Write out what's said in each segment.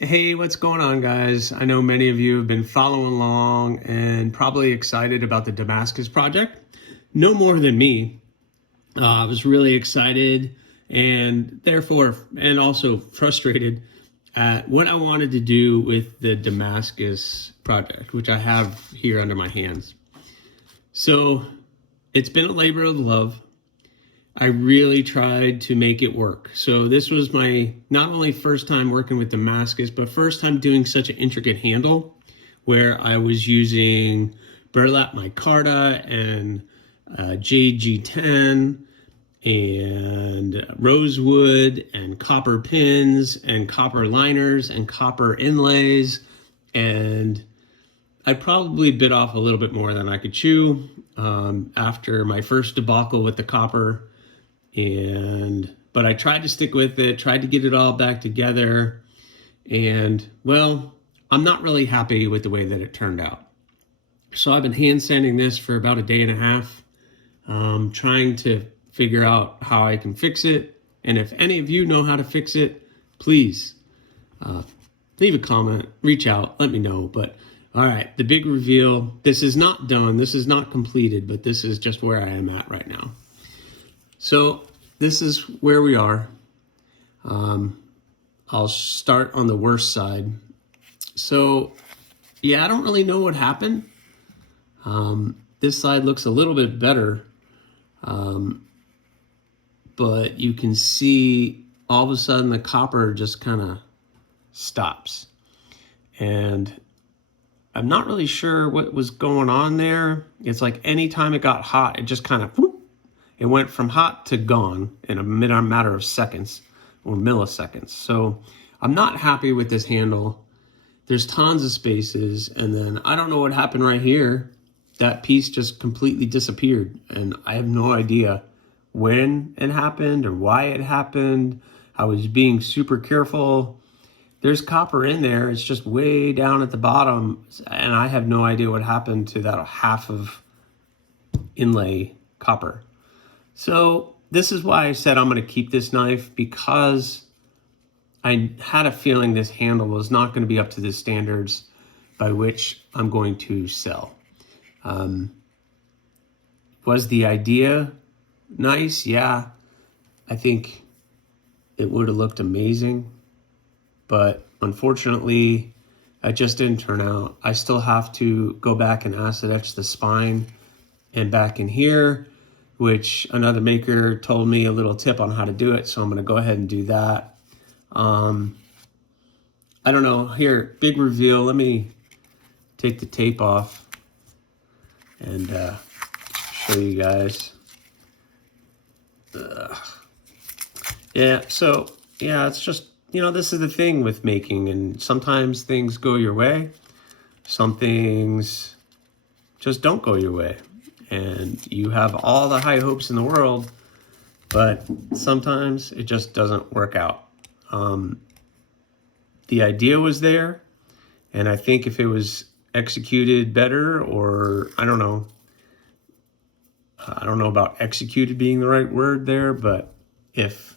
Hey, what's going on, guys? I know many of you have been following along and probably excited about the Damascus project. No more than me. I was really excited and also frustrated at what I wanted to do with the Damascus project, which I have here under my hands. So it's been a labor of love. I really tried to make it work. So this was my not only first time working with Damascus, but first time doing such an intricate handle where I was using burlap micarta and JG10 and rosewood and copper pins and copper liners and copper inlays. And I probably bit off a little bit more than I could chew after my first debacle with the copper. But I tried to stick with it, tried to get it all back together. And well, I'm not really happy with the way that it turned out. So I've been hand sanding this for about a day and a half, trying to figure out how I can fix it. And if any of you know how to fix it, please leave a comment, reach out, let me know. But all right, the big reveal. This is not done. This is not completed, but this is just where I am at right now. So this is where we are. I'll start on the worst side. So yeah, I don't really know what happened. This side looks a little bit better. But you can see all of a sudden the copper just kind of stops. And I'm not really sure what was going on there. It's like anytime it got hot, it just kind of it went from hot to gone in a matter of seconds or milliseconds. So I'm not happy with this handle. There's tons of spaces, and then I don't know what happened right here. That piece just completely disappeared, and I have no idea when it happened or why it happened. I was being super careful. There's copper in there. It's just way down at the bottom, and I have no idea what happened to that half of inlay copper. So this is why I said I'm going to keep this knife, because I had a feeling this handle was not going to be up to the standards by which I'm going to sell. Was the idea nice? Yeah, I think it would have looked amazing, but unfortunately, it just didn't turn out. I still have to go back and acid etch the spine and back in here, which another maker told me a little tip on how to do it. So I'm going to go ahead and do that. I don't know. Here, big reveal. Let me take the tape off and show you guys. Yeah, so yeah, it's just, this is the thing with making, and sometimes things go your way. Some things just don't go your way. And you have all the high hopes in the world, but sometimes it just doesn't work out. The idea was there, and I think if it was executed better, or I don't know about executed being the right word there, but if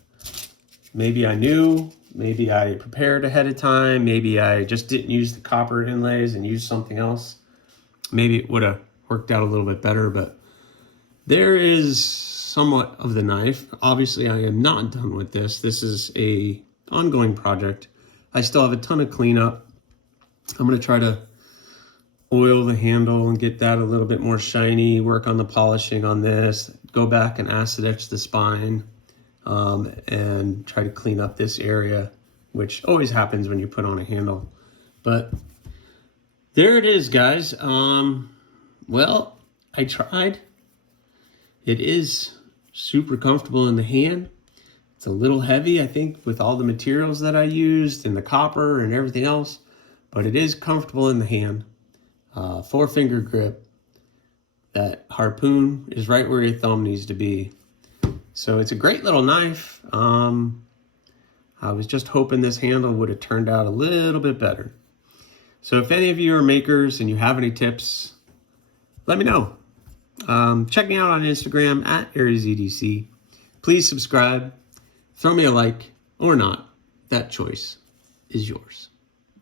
maybe I knew, maybe I prepared ahead of time, maybe I just didn't use the copper inlays and used something else, maybe it would have worked out a little bit better. But there is somewhat of the knife. Obviously, I am not done with this. This is a ongoing project. I still have a ton of cleanup. I'm going to try to oil the handle and get that a little bit more shiny, work on the polishing on this, go back and acid etch the spine, and try to clean up this area, which always happens when you put on a handle. But there it is, guys. Well, I tried. It is super comfortable in the hand. It's a little heavy, I think, with all the materials that I used and the copper and everything else, but it is comfortable in the hand. 4-finger grip. That harpoon is right where your thumb needs to be. So it's a great little knife. I was just hoping this handle would have turned out a little bit better. So if any of you are makers and you have any tips, let me know. Check me out on Instagram at AriesEDC. Please subscribe, throw me a like or not. That choice is yours.